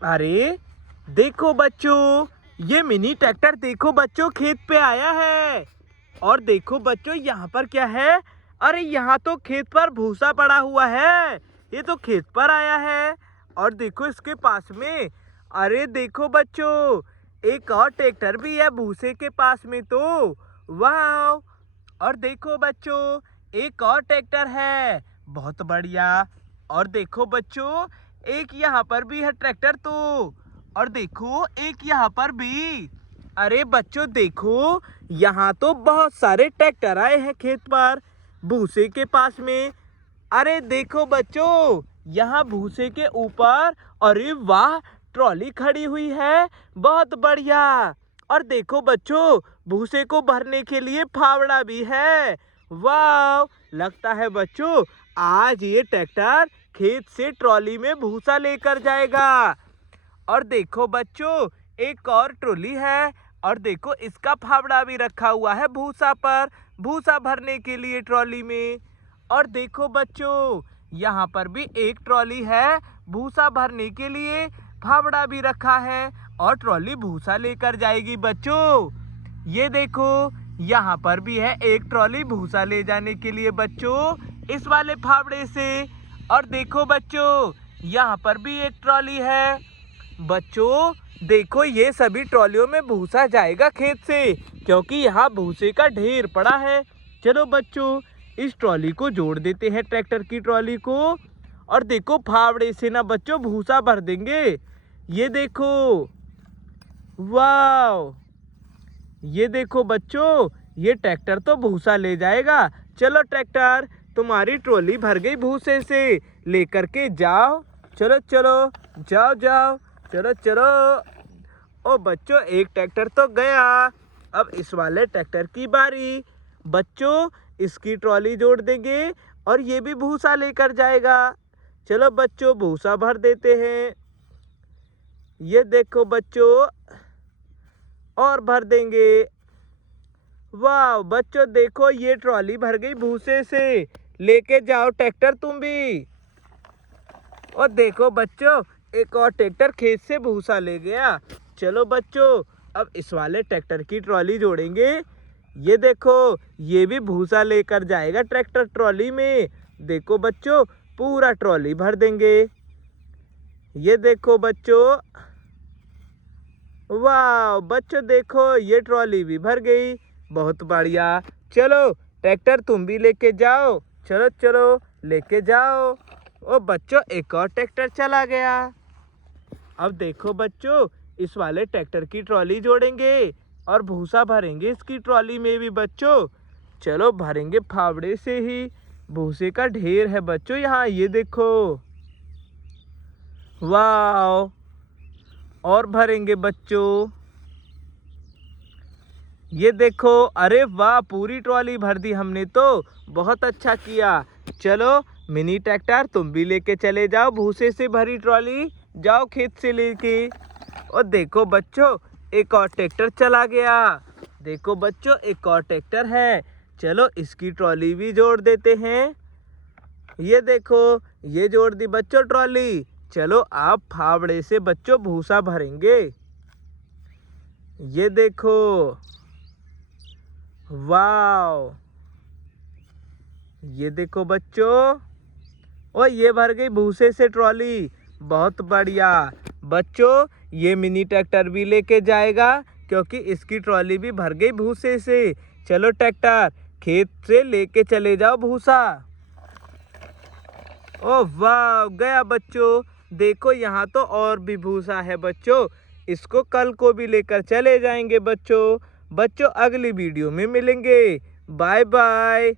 अरे देखो बच्चों, ये मिनी ट्रैक्टर देखो बच्चों खेत पे आया है। और देखो बच्चों यहाँ पर क्या है। अरे यहाँ तो खेत पर भूसा पड़ा हुआ है। ये तो खेत पर आया है। और देखो इसके पास में, अरे देखो बच्चों, एक और ट्रैक्टर भी है भूसे के पास में तो। वाह। और देखो बच्चों, एक और ट्रैक्टर है, बहुत बढ़िया। और देखो बच्चों, एक यहाँ पर भी है ट्रैक्टर तो। और देखो एक यहाँ पर भी। अरे बच्चों देखो, यहाँ तो बहुत सारे ट्रैक्टर आए हैं खेत पर भूसे के पास में। अरे देखो बच्चों, यहाँ भूसे के ऊपर, अरे वाह, ट्रॉली खड़ी हुई है, बहुत बढ़िया। और देखो बच्चों, भूसे को भरने के लिए फावड़ा भी है। वाह, लगता है बच्चों आज ये ट्रैक्टर खेत से ट्रॉली में भूसा लेकर जाएगा। और देखो बच्चों, एक और ट्रॉली है। और देखो इसका फावड़ा भी रखा हुआ है भूसा पर, भूसा भरने के लिए ट्रॉली में। और देखो बच्चों, यहाँ पर भी एक ट्रॉली है भूसा भरने के लिए, फावड़ा भी रखा है और ट्रॉली भूसा लेकर जाएगी बच्चों। ये देखो यहाँ पर भी है एक ट्रॉली भूसा ले जाने के लिए बच्चों, इस वाले फावड़े से। और देखो बच्चों, यहाँ पर भी एक ट्रॉली है। बच्चों देखो, ये सभी ट्रॉलियों में भूसा जाएगा खेत से, क्योंकि यहाँ भूसे का ढेर पड़ा है। चलो बच्चों, इस ट्रॉली को जोड़ देते हैं ट्रैक्टर की ट्रॉली को। और देखो फावड़े से ना बच्चों भूसा भर देंगे। ये देखो, वाह, ये देखो बच्चों, ये ट्रैक्टर तो भूसा ले जाएगा। चलो ट्रैक्टर, तुम्हारी ट्रॉली भर गई भूसे से, लेकर के जाओ। चलो चलो, जाओ जाओ, चलो चलो। ओ बच्चों, एक ट्रैक्टर तो गया, अब इस वाले ट्रैक्टर की बारी। बच्चों इसकी ट्रॉली जोड़ देंगे और ये भी भूसा लेकर जाएगा। चलो बच्चों, भूसा भर देते हैं। ये देखो बच्चों, और भर देंगे। वाह बच्चों देखो, ये ट्रॉली भर गई भूसे से, लेके जाओ ट्रैक्टर तुम भी। और देखो बच्चों, एक और ट्रैक्टर खेत से भूसा ले गया। चलो बच्चों, अब इस वाले ट्रैक्टर की ट्रॉली जोड़ेंगे। ये देखो, ये भी भूसा लेकर जाएगा ट्रैक्टर ट्रॉली में। देखो बच्चों, पूरा ट्रॉली भर देंगे। ये देखो बच्चों, वाह बच्चों देखो, ये ट्रॉली भी भर गई, बहुत बढ़िया। चलो ट्रैक्टर तुम भी लेके जाओ, चलो चलो लेके जाओ। ओ बच्चों, एक और ट्रैक्टर चला गया। अब देखो बच्चों, इस वाले ट्रैक्टर की ट्रॉली जोड़ेंगे और भूसा भरेंगे इसकी ट्रॉली में भी बच्चों। चलो भरेंगे फावड़े से ही, भूसे का ढेर है बच्चों यहाँ। ये देखो, वाह, और भरेंगे बच्चों। ये देखो, अरे वाह, पूरी ट्रॉली भर दी हमने तो, बहुत अच्छा किया। चलो मिनी ट्रैक्टर तुम भी लेके चले जाओ भूसे से भरी ट्रॉली, जाओ खेत से लेके। और देखो बच्चों, एक और ट्रैक्टर चला गया। देखो बच्चों, एक और ट्रैक्टर है, चलो इसकी ट्रॉली भी जोड़ देते हैं। ये देखो, ये जोड़ दी बच्चों ट्रॉली। चलो आप फावड़े से बच्चों भूसा भरेंगे। ये देखो, वाह, ये देखो बच्चों, और ये भर गई भूसे से ट्रॉली, बहुत बढ़िया। बच्चों ये मिनी ट्रैक्टर भी लेके जाएगा, क्योंकि इसकी ट्रॉली भी भर गई भूसे से। चलो ट्रैक्टर, खेत से लेके चले जाओ भूसा। ओ वाह, गया बच्चों। देखो यहाँ तो और भी भूसा है बच्चों, इसको कल को भी लेकर चले जाएंगे बच्चों। बच्चों अगली वीडियो में मिलेंगे, बाय बाय।